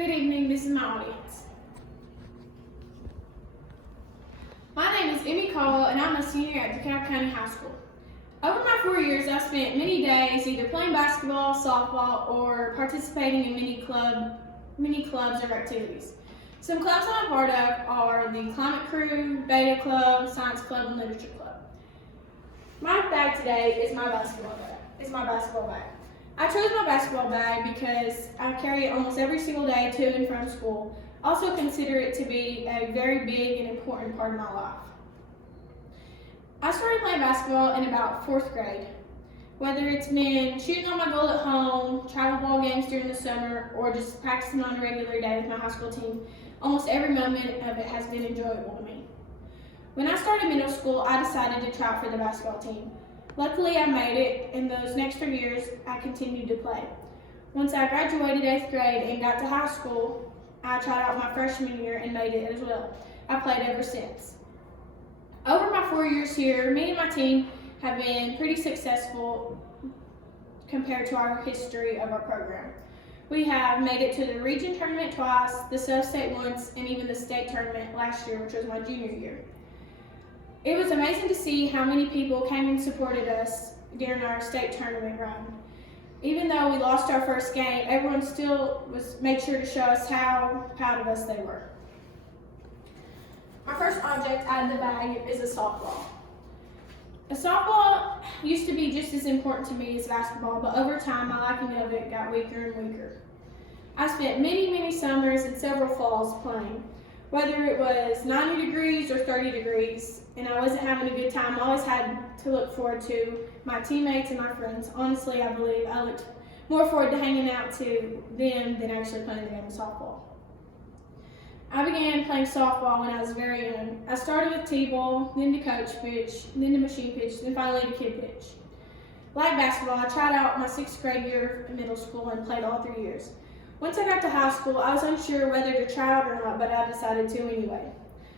Good evening, this is my audience. My name is Emme Colwell and I'm a senior at DeKalb County High School. Over my 4 years, I've spent many days either playing basketball, softball, or participating in many clubs or activities. Some clubs I'm a part of are the Climate Crew, Beta Club, Science Club, and Literature Club. My bag today is my basketball bag. I chose my basketball bag because I carry it almost every single day to and from school. I also consider it to be a very big and important part of my life. I started playing basketball in about 4th grade. Whether it's been shooting on my goal at home, travel ball games during the summer, or just practicing on a regular day with my high school team, almost every moment of it has been enjoyable to me. When I started middle school, I decided to try out for the basketball team. Luckily, I made it, and those next 3 years, I continued to play. Once I graduated 8th grade and got to high school, I tried out my freshman year and made it as well. I played ever since. Over my 4 years here, me and my team have been pretty successful compared to our history of our program. We have made it to the region tournament twice, the sub-state once, and even the state tournament last year, which was my junior year. It was amazing to see how many people came and supported us during our state tournament run. Even though we lost our first game, everyone still made sure to show us how proud of us they were. My first object out of the bag is a softball. A softball used to be just as important to me as basketball, but over time my liking of it got weaker and weaker. I spent many summers and several falls playing. Whether it was 90 degrees or 30 degrees, and I wasn't having a good time, I always had to look forward to my teammates and my friends. Honestly, I believe I looked more forward to hanging out to them than actually playing the game of softball. I began playing softball when I was very young. I started with T-ball, then to coach pitch, then to machine pitch, then finally to kid pitch. Like basketball, I tried out my 6th grade year in middle school and played all 3 years. Once I got to high school, I was unsure whether to try out or not, but I decided to anyway.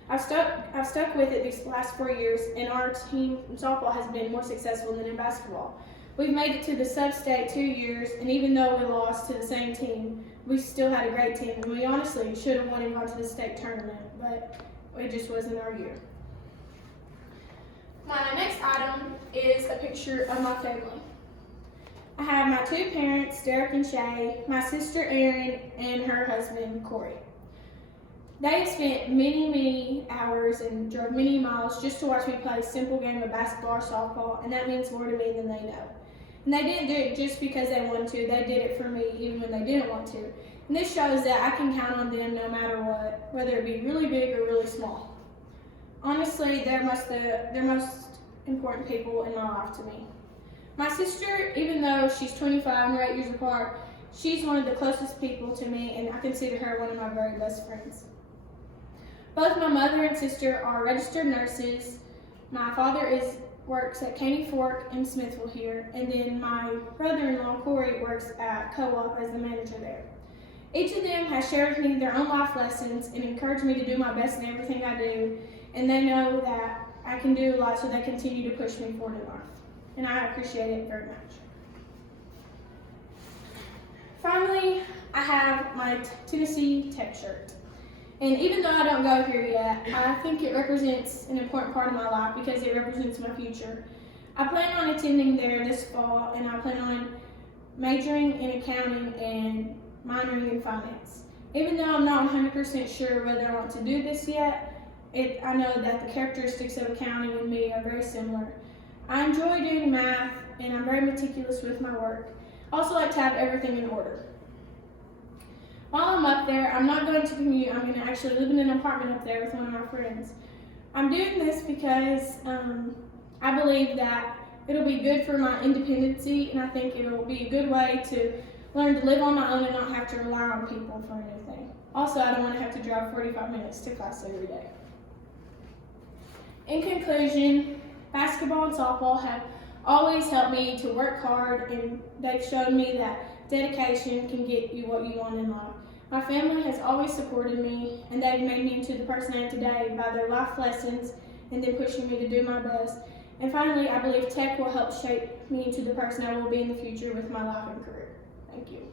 I've stuck with it these last 4 years, and our team in softball has been more successful than in basketball. We've made it to the sub-state 2 years, and even though we lost to the same team, we still had a great team, and we honestly should have won and gone to the state tournament, but it just wasn't our year. My next item is a picture of my family. I have my 2 parents, Derek and Shay, my sister Erin, and her husband, Corey. They have spent many hours and drove many miles just to watch me play a simple game of basketball or softball, and that means more to me than they know. And they didn't do it just because they wanted to, they did it for me even when they didn't want to. And this shows that I can count on them no matter what, whether it be really big or really small. Honestly, they're the most important people in my life to me. My sister, even though she's 25 and we're 8 years apart, she's one of the closest people to me, and I consider her one of my very best friends. Both my mother and sister are registered nurses. My father works at Caney Fork in Smithville here, and then my brother-in-law, Corey, works at Co-op as the manager there. Each of them has shared with me their own life lessons and encouraged me to do my best in everything I do, and they know that I can do a lot, so they continue to push me forward in life. And I appreciate it very much. Finally, I have my Tennessee Tech shirt. And even though I don't go here yet, I think it represents an important part of my life because it represents my future. I plan on attending there this fall, and I plan on majoring in accounting and minoring in finance. Even though I'm not 100% sure whether I want to do this yet, I know that the characteristics of accounting and me are very similar. I enjoy doing math, and I'm very meticulous with my work. I also like to have everything in order. While I'm up there, I'm not going to commute. I'm going to actually live in an apartment up there with one of my friends. I'm doing this because I believe that it'll be good for my independency, and I think it'll be a good way to learn to live on my own and not have to rely on people for anything. Also, I don't want to have to drive 45 minutes to class every day. In conclusion, basketball and softball have always helped me to work hard, and they've shown me that dedication can get you what you want in life. My family has always supported me, and they've made me into the person I am today by their life lessons and then pushing me to do my best. And finally, I believe tech will help shape me into the person I will be in the future with my life and career. Thank you.